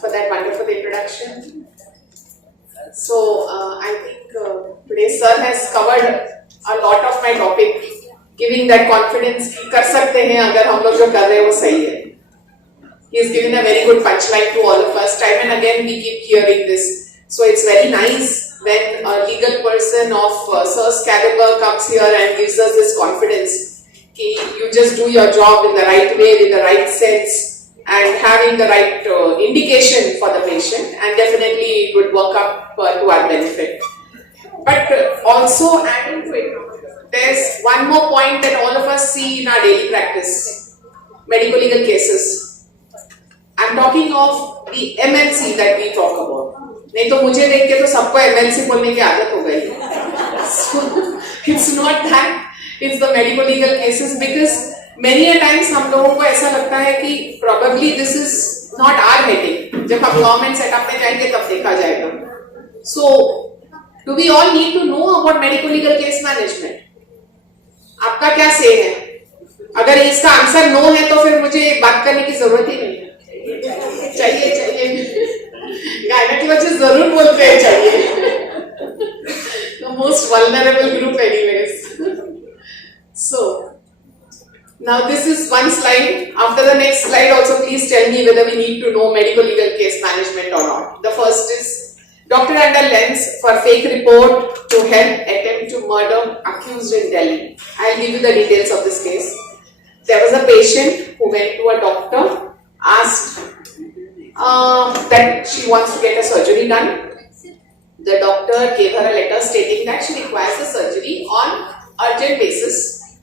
for that wonderful introduction. So I think today sir has covered a lot of my topic, giving that confidence कि कर सकते हैं अगर हम लोग जो कर रहे हैं वो सही है. He has given a very good punchline to all of us. Time and again we keep hearing this. So it's very nice when a legal person of Sir's caliber comes here and gives us this confidence. You just do your job in the right way, with the right sense, and having the right indication for the patient, and definitely it would work up to our benefit. But also adding to it, there's one more point that all of us see in our daily practice: medical legal cases. I'm talking of the MLC that we talk about. नहीं तो मुझे देख के तो सबको MLC बोलने की आदत हो गई. So it's not that, it's the medical legal cases, because many a times हम लोगों को ऐसा लगता है कि probably this is not our heading. जब हम government setup में जाएंगे तब देखा जाएगा. So do we all need to know about medical legal case management? आपका क्या say है? अगर इसका आंसर no है तो फिर मुझे बात करने की जरूरत ही नहीं है. चाहिए गायनेकोलॉजिस्ट जरूर बोलते हैं चाहिए. The most vulnerable group anyways. So now this is one slide. After the next slide also please tell me whether we need to know medical legal case management or not. The first is doctor under lens for fake report to help attempt to murder accused in Delhi. I'll give you the details of this case. There was a patient who went to a doctor, asked that she wants to get a surgery done. The doctor gave her a letter stating that she requires the surgery on urgent basis.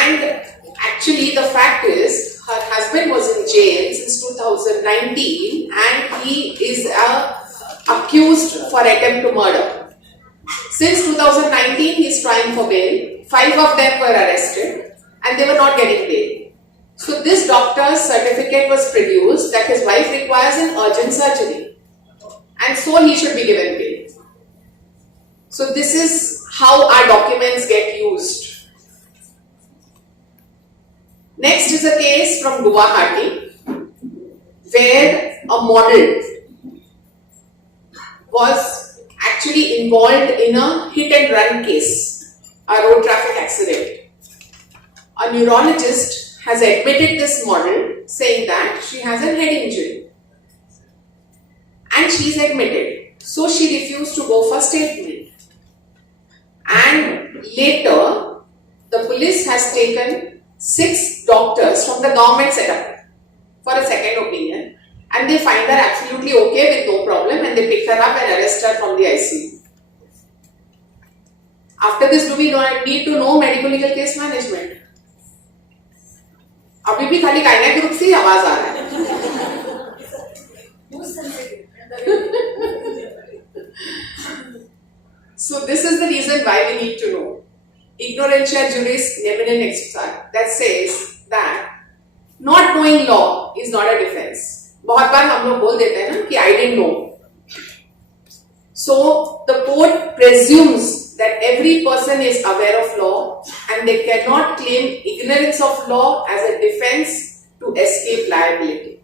And actually the fact is her husband was in jail since 2019 and he is accused for attempt to murder. Since 2019 he is trying for bail. 5 of them were arrested and they were not getting bail. So this doctor's certificate was produced that his wife requires an urgent surgery, and so he should be given bail. So this is how our documents get used. Next is a case from Bhiwandi where a model was actually involved in a hit and run case, a road traffic accident. A neurologist has admitted this model, saying that she has a head injury and she is admitted. So she refused to go for statement. And later, the police has taken 6 doctors from the government setup for a second opinion, and they find her absolutely okay with no problem, and they pick her up and arrest her from the ICU. After this, do we need to know medical legal case management? अभी भी खाली gynaec group से आवाज आ रहा है. So this is the reason why we need to know. Ignorantia juris nemine exercise, that says that not knowing law is not a defense. बहुत बार हम लोग बोल देते हैं ना कि I didn't know. So the court presumes that every person is aware of law and they cannot claim ignorance of law as a defense to escape liability.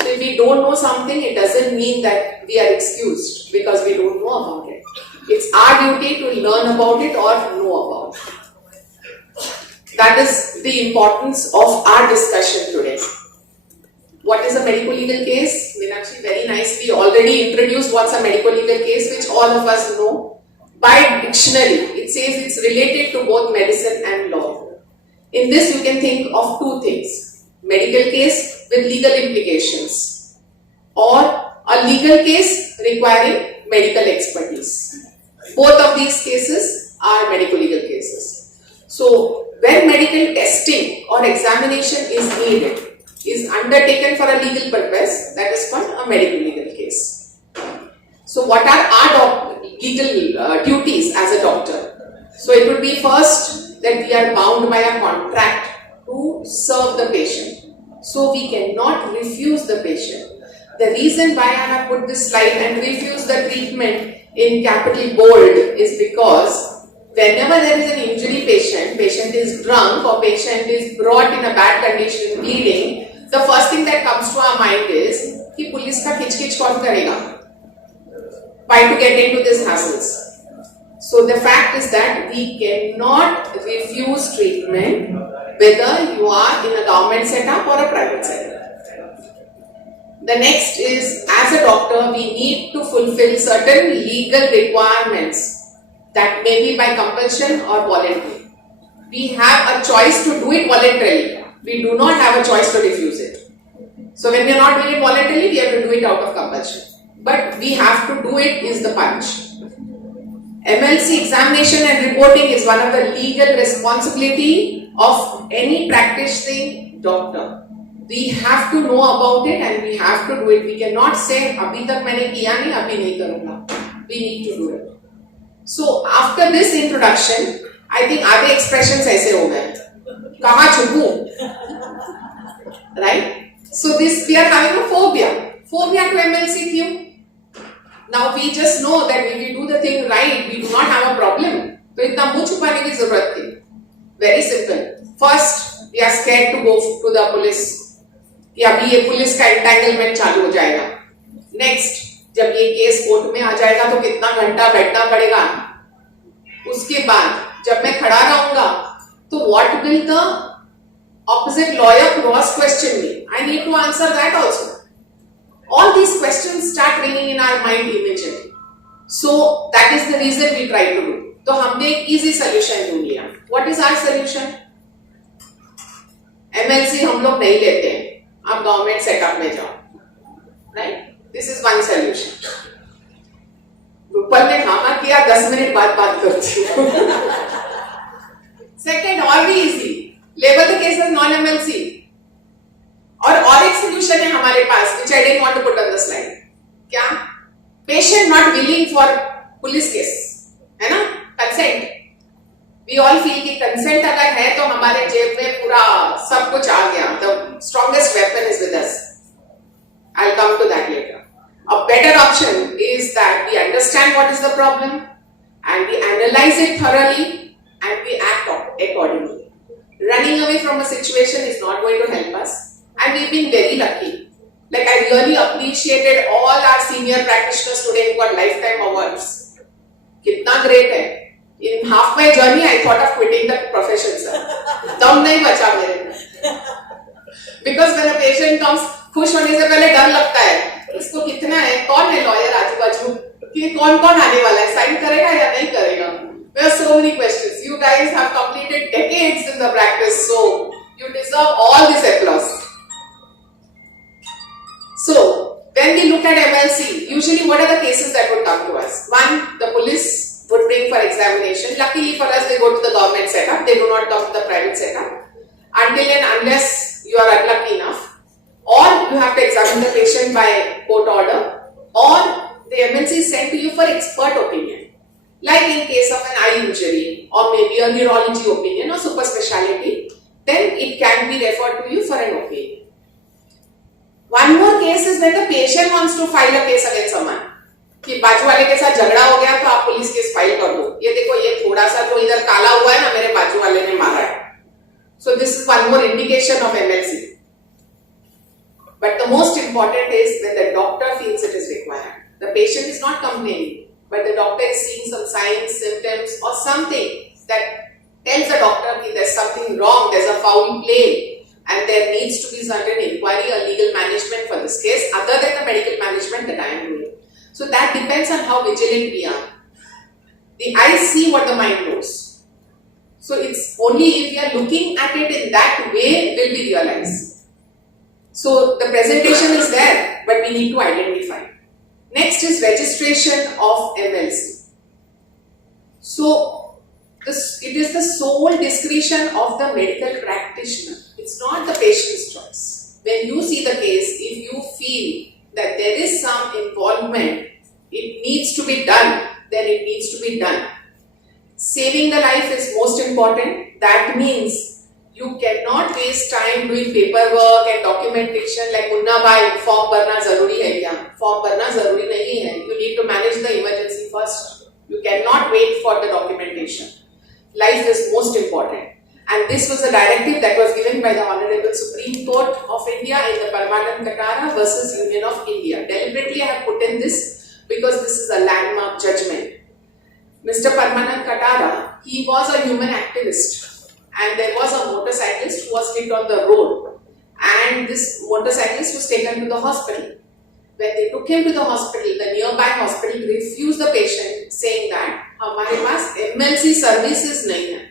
So if we don't know something, it doesn't mean that we are excused because we don't know about it. It's our duty to learn about it or know about it. That is the importance of our discussion today. What is a medical legal case? Meenakshi very nicely already introduced what's a medical legal case, which all of us know. By dictionary, it says it's related to both medicine and law. In this, you can think of 2 things: medical case with legal implications, or a legal case requiring medical expertise. Both of these cases are medical legal cases. So, when medical testing or examination is needed, is undertaken for a legal purpose, that is called a medical legal case. So, what are our legal duties as a doctor? So it would be first that we are bound by a contract to serve the patient. So we cannot refuse the patient. The reason why I have put this slide and refuse the treatment in capital bold is because whenever there is an injury patient is drunk or patient is brought in a bad condition bleeding, the first thing that comes to our mind is कि police का खिचखिच कौन करेगा? Why to get into these hassles? So the fact is that we cannot refuse treatment whether you are in a government setup or a private setup. The next is, as a doctor, we need to fulfill certain legal requirements that may be by compulsion or voluntary. We have a choice to do it voluntarily. We do not have a choice to refuse it. So when we are not doing it voluntarily, we have to do it out of compulsion. But we have to do it is the punch. MLC examination and reporting is one of the legal responsibility of any practicing doctor. We have to know about it and we have to do it. We cannot say, "Abhi tak maine kiya nahi, abhi nahi karunga." We need to do it. So after this introduction, I think आधे expressions ऐसे हो गए. कहाँ छुपूं? Right? So this we are having a phobia. Phobia to MLC क्यों? Now we just know that if we do the thing right, we do not have a problem. तो इतना मुंह छुपाने की जरूरत थी. Very simple. First, we are scared to go to the police. कि अभी ये पुलिस का एंटैंगलमेंट चालू हो जाएगा. नेक्स्ट, जब ये केस कोर्ट में आ जाएगा तो कितना घंटा बैठना पड़ेगा. उसके बाद जब मैं खड़ा रहूंगा तो what will the opposite lawyer cross question me. I need to answer that also. All these questions start ringing in our mind immediately. So that is the reason we try to do. तो हमने एक easy solution ढूंढ लिया. What is our solution? MLC हम लोग नहीं लेते हैं. आप गवर्नमेंट सेटअप में जाओ. Right? This is one solution. ऊपर ने हाँ किया, 10 मिनट बाद बात करती हूँ. Second, और भी easy. Label the case as non-MLC. और एक सोल्यूशन है हमारे पास, which I didn't want to put on the slide. क्या? Patient not willing for police case, है ना? Consent. We all feel कि consent अगर है तो हमारे जेब में पूरा सब कुछ आ गया. The strongest weapon is with us. I'll come to that later. A better option is that we understand what is the problem and we analyze it thoroughly and we act accordingly. Running away from a situation is not going to help us. And we've been very lucky. Like I really appreciated all our senior practitioners today who got lifetime awards. कितना great है. In half my journey, I thought of quitting the profession, sir. दम नहीं बचा मेरे में. Because when a patient comes, खुश होने से पहले डर लगता है. इसको कितना है? कौन है lawyer आजू बाजू? कि कौन आने वाला है? Sign करेगा या नहीं करेगा? There are so many questions. You guys have completed decades in the practice, so you deserve all this applause. So, when we look at MLC, usually what are the cases that would come to us? One, the police would bring for examination. Luckily for us, they go to the government setup. They do not come to the private setup. Until and unless you are unlucky enough. Or you have to examine the patient by court order. Or the MLC is sent to you for expert opinion. Like in case of an eye injury or maybe a neurology opinion or super speciality, then it can be referred to you for an opinion. One more case is when the patient wants to file a case against someone. कि बाजू वाले के साथ झगड़ा हो गया तो आप पुलिस केस फाइल कर दो. ये देखो ये थोड़ा सा जो इधर काला हुआ है ना मेरे बाजू वाले ने मारा है. So this is one more indication of MLC. But the most important is when the doctor feels it is required. The patient is not complaining, but the doctor is seeing some signs, symptoms or something that tells the doctor that there's something wrong, there's a foul play. And there needs to be certain inquiry or legal management for this case other than the medical management that I am doing. So that depends on how vigilant we are. The eyes see what the mind knows. So it's only if we are looking at it in that way will we realize. So the presentation is there, but we need to identify. Next is registration of MLC. So it is the sole discretion of the medical practitioner. It's not the patient's choice. When you see the case, if you feel that there is some involvement, it needs to be done, then it needs to be done. Saving the life is most important. That means you cannot waste time doing paperwork and documentation like Munna bhai, form bharna zaruri hai kya? Form bharna zaruri nahi hai. You need to manage the emergency first. You cannot wait for the documentation. Life is most important. And this was a directive that was given by the Honorable Supreme Court of India in the Parmanand Katara versus Union of India. Deliberately I have put in this because this is a landmark judgment. Mr. Parmanand Katara, he was a human activist, and there was a motorcyclist who was hit on the road, and this motorcyclist was taken to the hospital. When they took him to the hospital, the nearby hospital refused the patient, saying that हमारे पास MLC services नहीं है.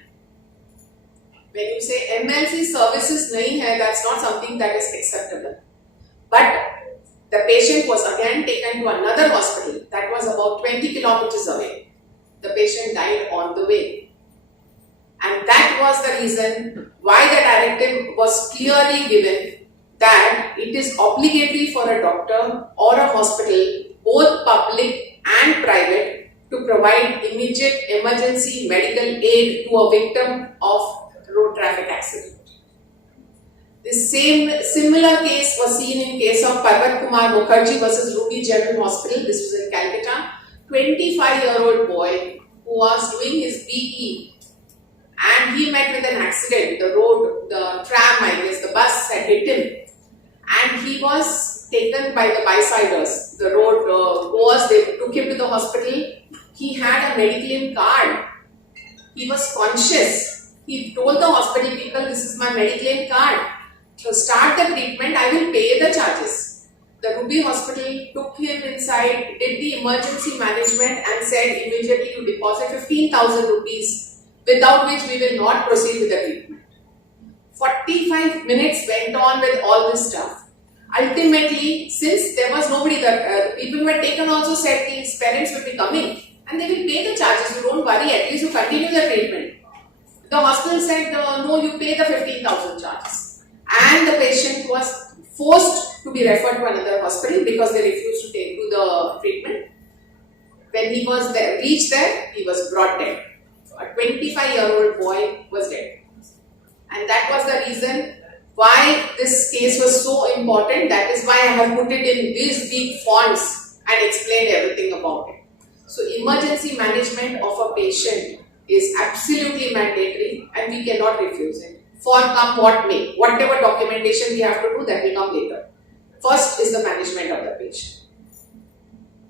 When you say MLC services nahi hai, that's not something that is acceptable. But the patient was again taken to another hospital that was about 20 kilometers away. The patient died on the way. And that was the reason why the directive was clearly given that it is obligatory for a doctor or a hospital, both public and private, to provide immediate emergency medical aid to a victim of road traffic accident. The similar case was seen in case of Parvat Kumar Mukherjee versus Ruby General Hospital. This was in Calcutta. 25-year-old boy who was doing his BE, and he met with an accident. The tram, I guess, the bus had hit him, and he was taken by the bystanders. The road goers, they took him to the hospital. He had a Mediclegal card. He was conscious. He told the hospital people, "This is my Mediclegal card. To start the treatment, I will pay the charges." The Ruby Hospital took him inside, did the emergency management and said immediately to deposit 15,000 rupees, without which we will not proceed with the treatment. 45 minutes went on with all this stuff. Ultimately, since there was nobody, the people who had taken also said his parents will be coming and they will pay the charges, you don't worry, at least you continue the treatment. The hospital said, no, you pay the 15,000 charges. And the patient was forced to be referred to another hospital because they refused to take to the treatment. When he was there, reached there, he was brought dead. A 25-year-old boy was dead. And that was the reason why this case was so important. That is why I have put it in these big fonts and explained everything about it. So emergency management of a patient is absolutely mandatory and we cannot refuse it. For come what may. Whatever documentation we have to do, that will come later. First is the management of the patient.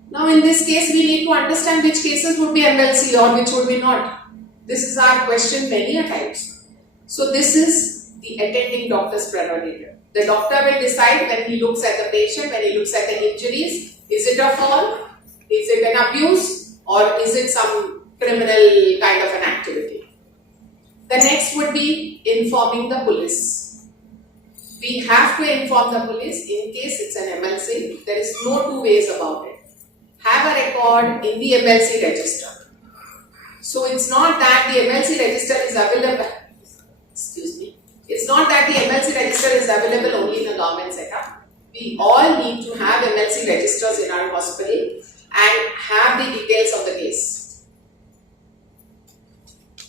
Now in this case, we need to understand which cases would be MLC or which would be not. This is our question many a times. So this is the attending doctor's prerogative. The doctor will decide when he looks at the patient, when he looks at the injuries, is it a fall, is it an abuse, or is it some criminal kind of an activity. The next would be informing the police. We have to inform the police in case it's an MLC. There is no two ways about it. Have a record in the MLC register. So it's not that the MLC register is available. Excuse me. It's not that the MLC register is available only in a government setup. We all need to have MLC registers in our hospital and have the details of the case.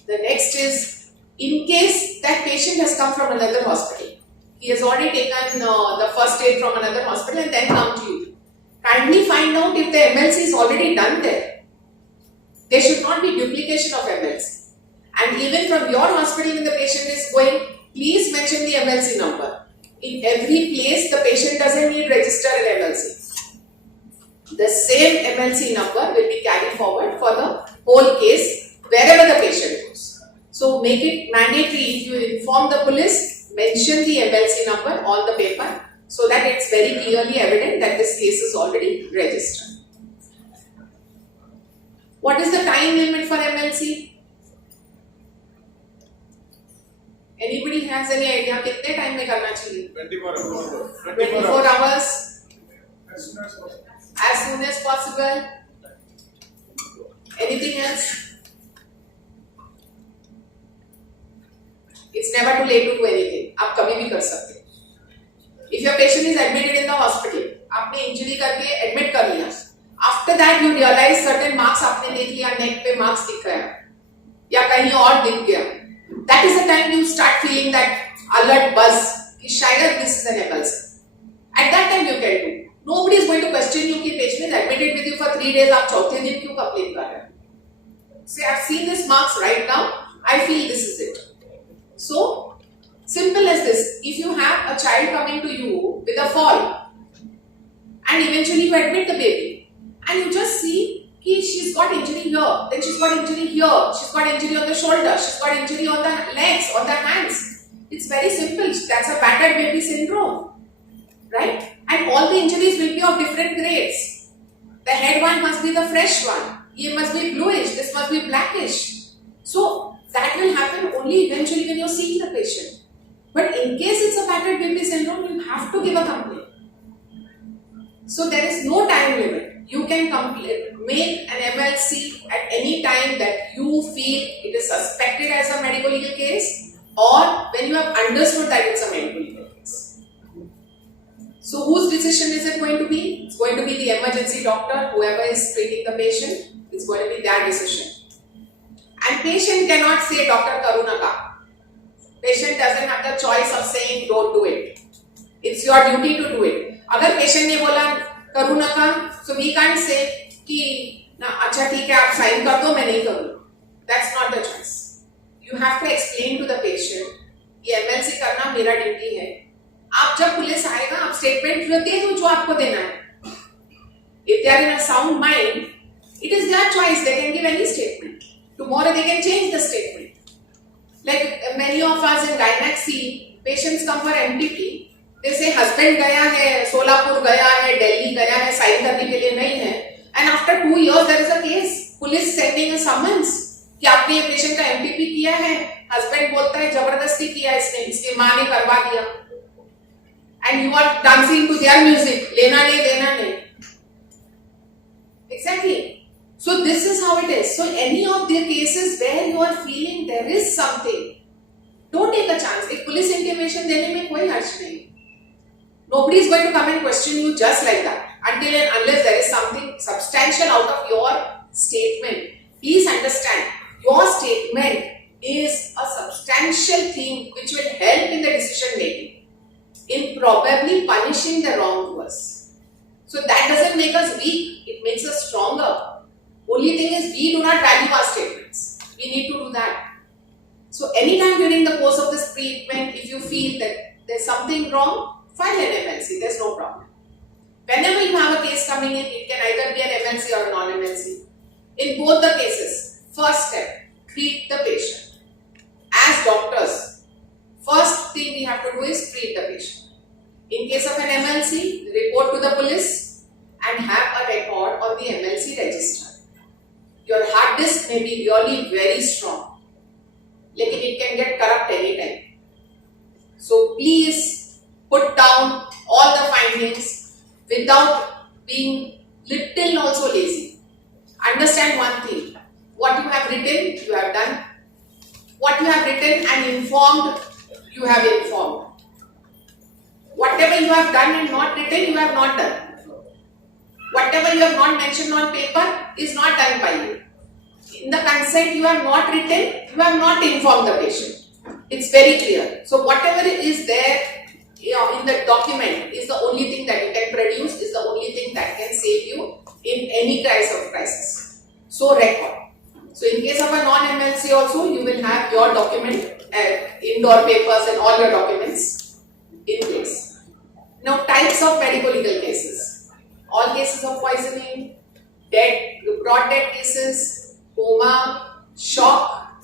The next is, in case that patient has come from another hospital, he has already taken the first aid from another hospital and then come to you. Kindly find out if the MLC is already done there. There should not be duplication of MLC. And even from your hospital when the patient is going, please mention the MLC number. In every place, the patient doesn't need register an MLC. The same MLC number will be carried forward for the whole case wherever the patient goes. So make it mandatory. If you inform the police, mention the MLC number on the paper so that it's very clearly evident that this case is already registered. What is the time limit for MLC? Anybody has any idea? कितने time में करना चाहिए? 24 hours. 24 hours. As soon as possible. As soon as possible. Anything else? It's never too late to do anything. आप कभी भी कर सकते हो. If your patient is admitted in the hospital, आपने injury करके admit कर लिया. After that you realize certain marks आपने देख लिया, neck पे marks दिख रहा है, या कहीं और दिख गया. That is the time you start feeling that alert buzz कि शायद this is an MLC. At that time you can do. Nobody is going to question you कि patient is admitted with you for 3 days, आप चौथे दिन क्यों complain कर रहे हो? Say I've seen this marks right now. I feel this is it. So, simple as this. If you have a child coming to you with a fall and eventually you admit the baby and you just see she's got injury here, then she's got injury here, she's got injury on the shoulder, she's got injury on the legs, on the hands. It's very simple. That's a battered baby syndrome, right? And all the injuries will be of different grades. The head one must be the fresh one. It must be bluish. This must be blackish. So that will happen only eventually when you're seeing the patient. But in case it's a battered baby syndrome, you have to give a complaint. So there is no time limit. You can make an MLC at any time that you feel it is suspected as a medical legal case or when you have understood that it's a medical legal case. So whose decision is it going to be? It's going to be the emergency doctor, whoever is treating the patient, it's going to be their decision. And patient cannot say Dr. Karunaka. Patient doesn't have the choice of saying don't do it. It's your duty to do it. अगर patient ने बोला Karunaka, so we can't say कि ना अच्छा ठीक है आप sign कर दो मैं नहीं करूँगा. That's not the choice. You have to explain to the patient ये MLC करना मेरा duty है. आप जब पुलिस आएगा आप statement दे दो जो आपको देना है. If they are in a sound mind, it is their choice. They can give any statement. Tomorrow they can change the statement. Like many of us in GYNEC see patients come for MTP. They say husband गया है, सोलापुर गया है, दिल्ली गया है, sign करने के लिए नहीं है. And after 2 years there is a case. Police sending a summons कि आपने ये patient का MTP किया है. Husband बोलता है जबरदस्ती किया इसने, इसकी माँ ने करवा दिया. And you are dancing to their music. लेना नहीं देना नहीं. Exactly. So this is how it is. So any of the cases where you are feeling there is something, don't take a chance. एक police intimation देने में कोई हर्ज नहीं. Nobody is going to come and question you just like that until and unless there is something substantial out of your statement. Please understand, your statement is a substantial thing which will help in the decision making, in probably punishing the wrongdoers. So that doesn't make us weak, it makes us stronger. Only thing is we do not value our statements. We need to do that. So anytime during the course of this treatment, if you feel that there's something wrong, file an MLC, there's no problem. Whenever you have a case coming in, it can either be an MLC or a non-MLC. In both the cases, first step, treat the patient. As doctors, first thing we have to do is treat the patient. In case of an MLC, report to the police and have a record on the MLC register. Your hard disk may be really very strong, but it can get corrupt anytime. So please put down all the findings without being little also lazy. Understand one thing, what you have written, you have done. What you have written and informed, you have informed. Whatever you have done and not written, you have not done. Whatever you have not mentioned on paper is not done by you. In the consent you have not written, you have not informed the patient. It's very clear. So whatever is there in the document is the only thing that you can produce, is the only thing that can save you in any crisis. So record. So in case of a non-MLC also, you will have your document, indoor papers and all your documents in place. Now types of medical legal cases. All cases of poisoning, death, broad death cases, coma, shock,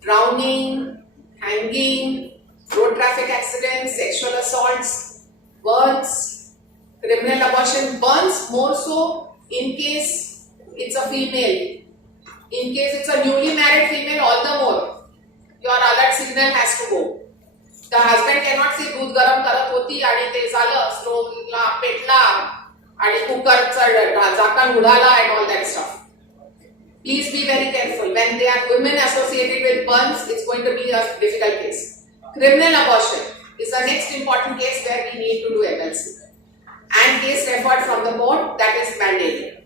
drowning, hanging, road traffic accidents, sexual assaults, burns, criminal abortion. Burns more so in case it's a female. In case it's a newly married female, all the more. Your alert signal has to go. The husband cannot say दूध गरम करत होती आणि ते झालं स्टोव्हला पेटला आणि कुकरचं झाकण उडाला and all that stuff. Please be very careful. When there are women associated with burns, it's going to be a difficult case. Criminal abortion is the next important case where we need to do MLC. And case referred from the board, that is mandated.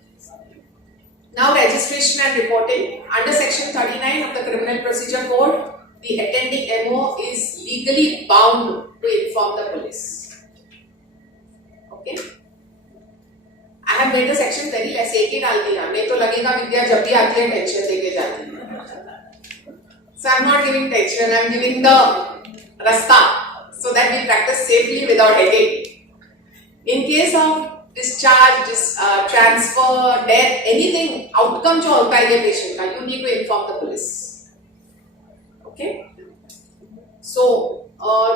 Now registration and reporting. Under section 39 of the Criminal Procedure Code, the attending MO is legally bound to inform the police. Okay? I have made the section very less. एक ही डाल दिया. नहीं तो लगेगा विद्या जब भी आती है टेंशन देके जाती है. So I'm not giving tension, I'm giving the rasta so that we practice safely without headache. In case of discharge, transfer, death, anything, outcome जो होता है ये patient का, you need to inform the police. Okay? So,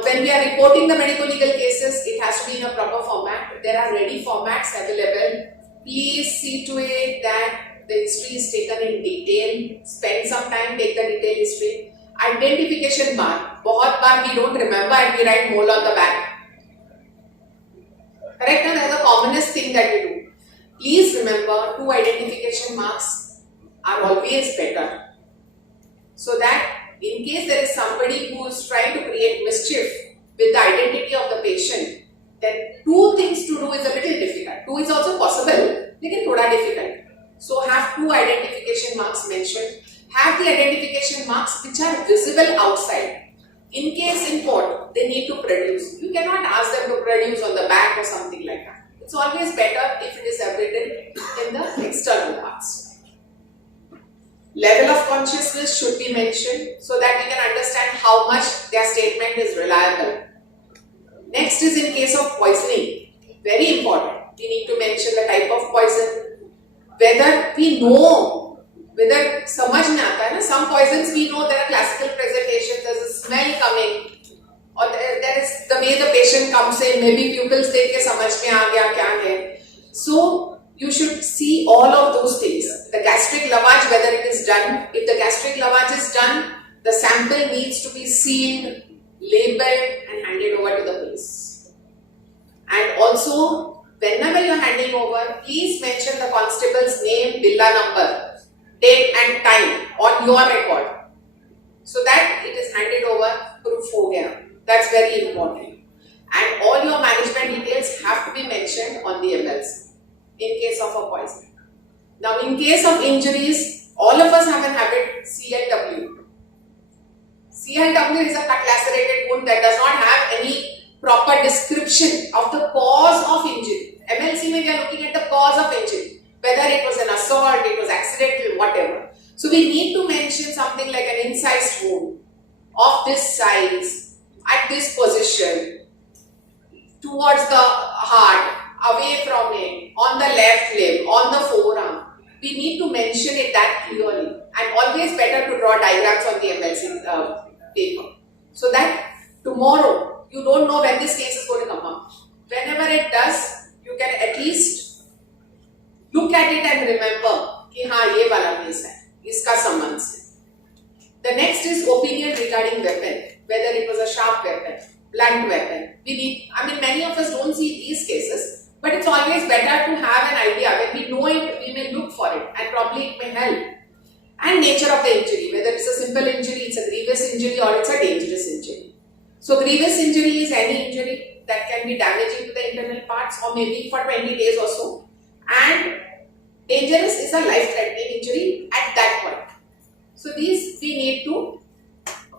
when we are reporting the medical legal cases, it has to be in a proper format. There are ready formats available. Please see to it that the history is taken in detail. Spend some time, take the detailed history. Identification mark. बहुत बार we don't remember and we write mole on the back. Correct? And that's the commonest thing that we do. Please remember, 2 identification marks are always better. So that in case there is somebody who is trying to create mischief with the identity of the patient, then 2 things to do is a little difficult. 2 is also possible, लेकिन थोड़ा difficult. So have 2 identification marks mentioned. Have the identification marks which are visible outside. In case in court, they need to produce. You cannot ask them to produce on the back or something like that. It's always better if it is evident in the external parts. Level of consciousness should be mentioned so that we can understand how much their statement is reliable. Next is in case of poisoning. Very important. We need to mention the type of poison. Whether we know, whether समझ में आता है ना, some poisons we know there are classical presentations, there's a smell coming, or there is the way the patient comes in, maybe pupils देख के समझ में आ गया क्या है. So you should see all of those things. The gastric lavage, whether it is done. If the gastric lavage is done, the sample needs to be sealed, labeled and handed over to the police. And also, whenever you are handing over, please mention the constable's name, villa number, date and time on your record, so that it is handed over, proof ho gaya. That's very important. And all your management details have to be mentioned on the MLC in case of a poison. Now, in case of injuries, all of us have a habit CLW. CLW is a cut lacerated wound that does not have any proper description of the cause of injury. MLC we are looking at the cause of injury, whether it was an assault, it was accidental, whatever. So we need to mention something like an incised wound of this size, at this position, towards the heart, away from it, on the left limb, on the forearm. We need to mention it that clearly, and always better to draw diagrams on the MLC paper, so that tomorrow you don't know when this case is going to come up. Whenever it does, you can at least look at it and remember कि हाँ ये वाला case है, इसका संबंध से. The next is opinion regarding weapon, whether it was a sharp weapon, blunt weapon. Many of us don't see these cases, but it's always better to have an idea. When we know it, we may look for it and probably it may help. And nature of the injury, whether it's a simple injury, it's a grievous injury or it's a dangerous injury. So grievous injury is any injury that can be damaging to the internal parts or maybe for 20 days or so. And dangerous is a life-threatening injury at that point. So these we need to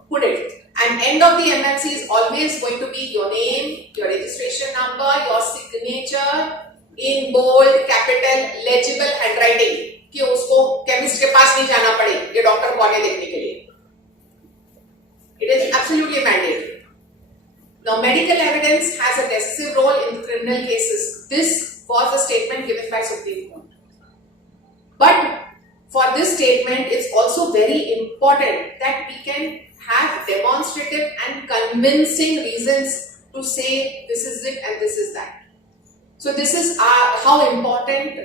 put it. And end of the MLC is always going to be your name, your registration number, your signature in bold, capital, legible handwriting. कि उसको chemist के पास नहीं जाना पड़े ये doctor को आगे देखने के लिए. It is absolutely mandatory. Now, medical evidence has a decisive role in criminal cases. This was a statement given by Supreme Court. But for this statement, it's also very important that we can have demonstrative and convincing reasons to say this is it and this is that. So this is how important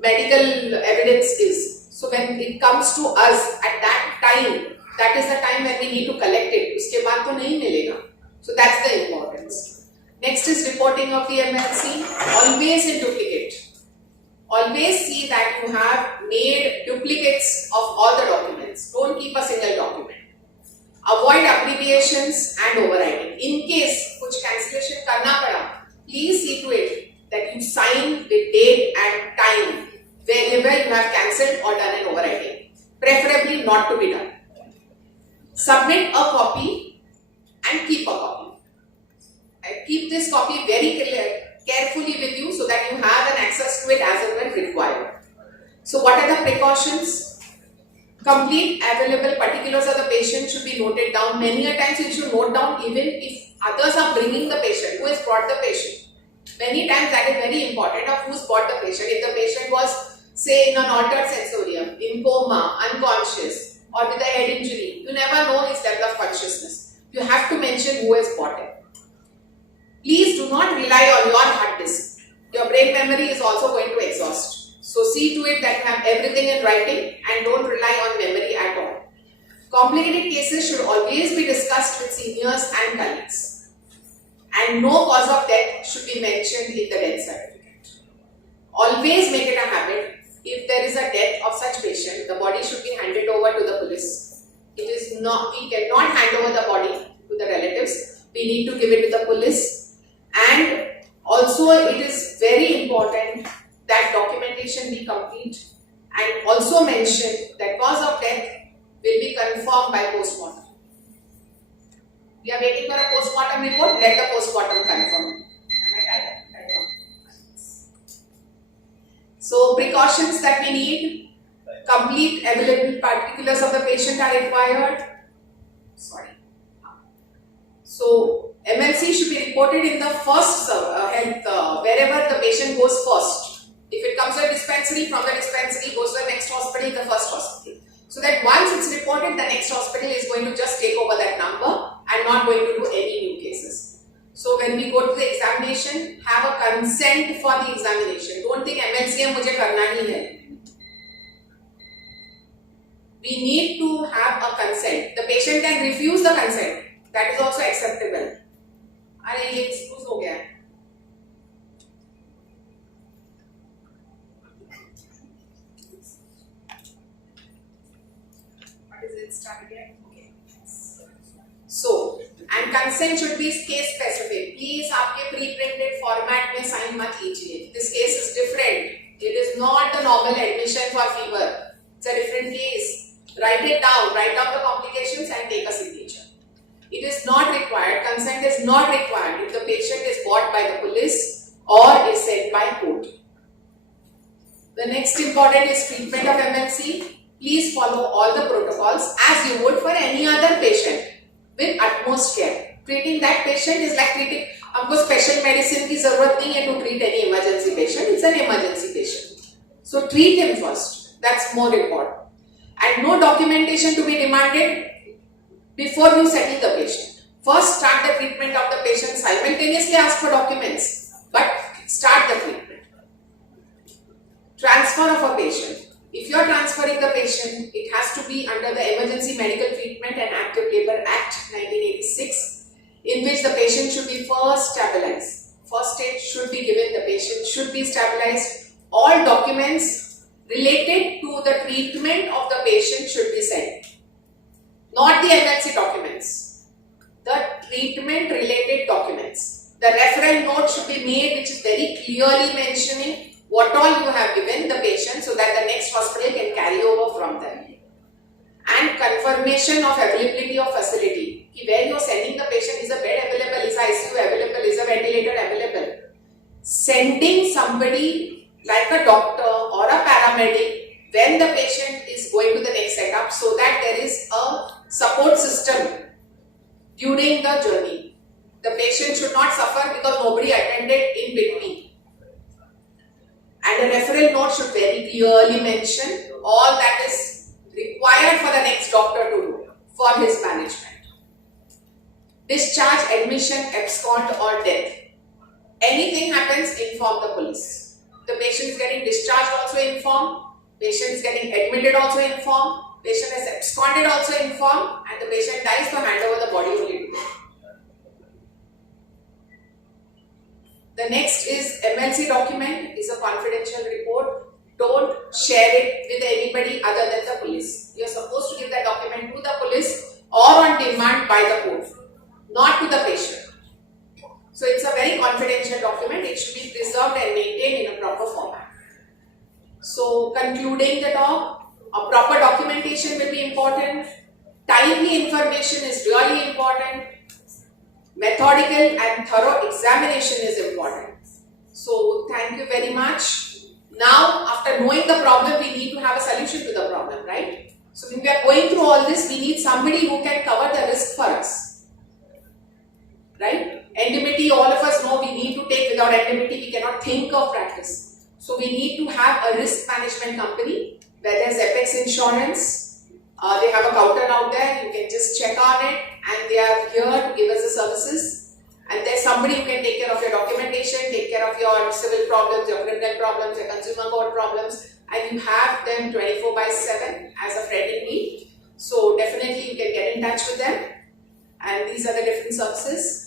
medical evidence is. So when it comes to us at that time, that is the time when we need to collect it. उसके बाद तो नहीं मिलेगा. So that's the importance. Next is reporting of the MLC. Always in duplicate. Always see that you have made duplicates of all the documents. Don't keep a single document. Avoid abbreviations and overwriting. In case कुछ cancellation करना पड़ा, please see to it that you sign with date and time whenever you have cancelled or done an overwriting. Preferably not to be done. Submit a copy and keep a copy. Keep this copy very carefully with you so that you have an access to it as and when required. So what are the precautions? Complete available particulars of the patient should be noted down. Many a times you should note down even if others are bringing the patient, who has brought the patient. Many times that is very important of who's brought the patient. If the patient was, say, in an altered sensorium, in coma, unconscious, or with a head injury, you never know his level of consciousness. You have to mention who has brought him. Please do not rely on your hard disk. Your brain memory is also going to exhaust. So see to it that you have everything in writing and don't rely on memory at all. Complicated cases should always be discussed with seniors and colleagues. And no cause of death should be mentioned in the death certificate. Always make it a habit. If there is a death of such patient, the body should be handed over to the police. It is not, we cannot hand over the body to the relatives. We need to give it to the police. And also it is very important that documentation be complete and also mention that cause of death will be confirmed by postmortem. We are waiting for a postmortem report, let the postmortem confirm. Am I right? So precautions that we need, complete available particulars of the patient are required. Sorry. So MLC should be reported in the first health, wherever the patient goes first. If it comes to a dispensary, from the dispensary goes to the next hospital, the first hospital. So that once it's reported, the next hospital is going to just take over that number and not going to do any new cases. So when we go to the examination, have a consent for the examination. Don't think MLCM mujhe karna hi hai. We need to have a consent. The patient can refuse the consent. That is also acceptable. अरे ये excuse हो गया. So, and consent should be case specific. Please, आपके pre-printed format में sign मत कीजिए. This case is different. It is not a normal admission for fever. It's a different case. Write it down. Write down the complications and take a signature. It is not required. Consent is not required if the patient is brought by the police or is sent by court. The next important is treatment of MLC. Please follow all the protocols as you would for any other patient with utmost care. Treating that patient is like treating, हमको special medicine की जरूरत नहीं है to treat any emergency patient. It's an emergency patient. So treat him first. That's more important. And no documentation to be demanded before you settle the patient. First start the treatment of the patient. Simultaneously ask for documents, but start the treatment. Transfer of a patient. If you are transferring the patient, it has to be under the Emergency Medical Treatment and Active Labor Act 1986, in which the patient should be first stabilized. First aid should be given, the patient should be stabilized. All documents related to the treatment of the patient should be sent. Not the MLC documents, the treatment related documents. The referral note should be made which is very clearly mentioning what all you have given the patient so that the next hospital can carry over from them. And confirmation of availability of facility. Where you are sending the patient, is a bed available, is ICU available, is a ventilator available. Sending somebody like a doctor or a paramedic when the patient is going to the next setup so that there is a support system during the journey. The patient should not suffer because nobody attended in between. And a referral note should very clearly mention all that is required for the next doctor to do for his management. Discharge, admission, abscond or death. Anything happens, inform the police. The patient is getting discharged, also inform. Patient is getting admitted, also inform. Patient has absconded, also inform. And the patient dies to hand over the body only to them. The next is MLC document, is a confidential report. Don't share it with anybody other than the police. You are supposed to give that document to the police or on demand by the court, not to the patient. So it's a very confidential document. It should be preserved and maintained in a proper format. So concluding the talk, a proper documentation will be important. Timely information is really important. Methodical and thorough examination is important. So thank you very much. Now, after knowing the problem, we need to have a solution to the problem, right? So when we are going through all this, we need somebody who can cover the risk for us. Right? Indemnity, all of us know we need to take. Without indemnity, we cannot think of practice. So we need to have a risk management company where there's Apex Insurance. They have a counter out there, you can just check on it, and they are here to give us the services. And there's somebody who can take care of your documentation, take care of your civil problems, your criminal problems, your consumer court problems, and you have them 24/7 as a friend in need. So definitely you can get in touch with them. And these are the different services.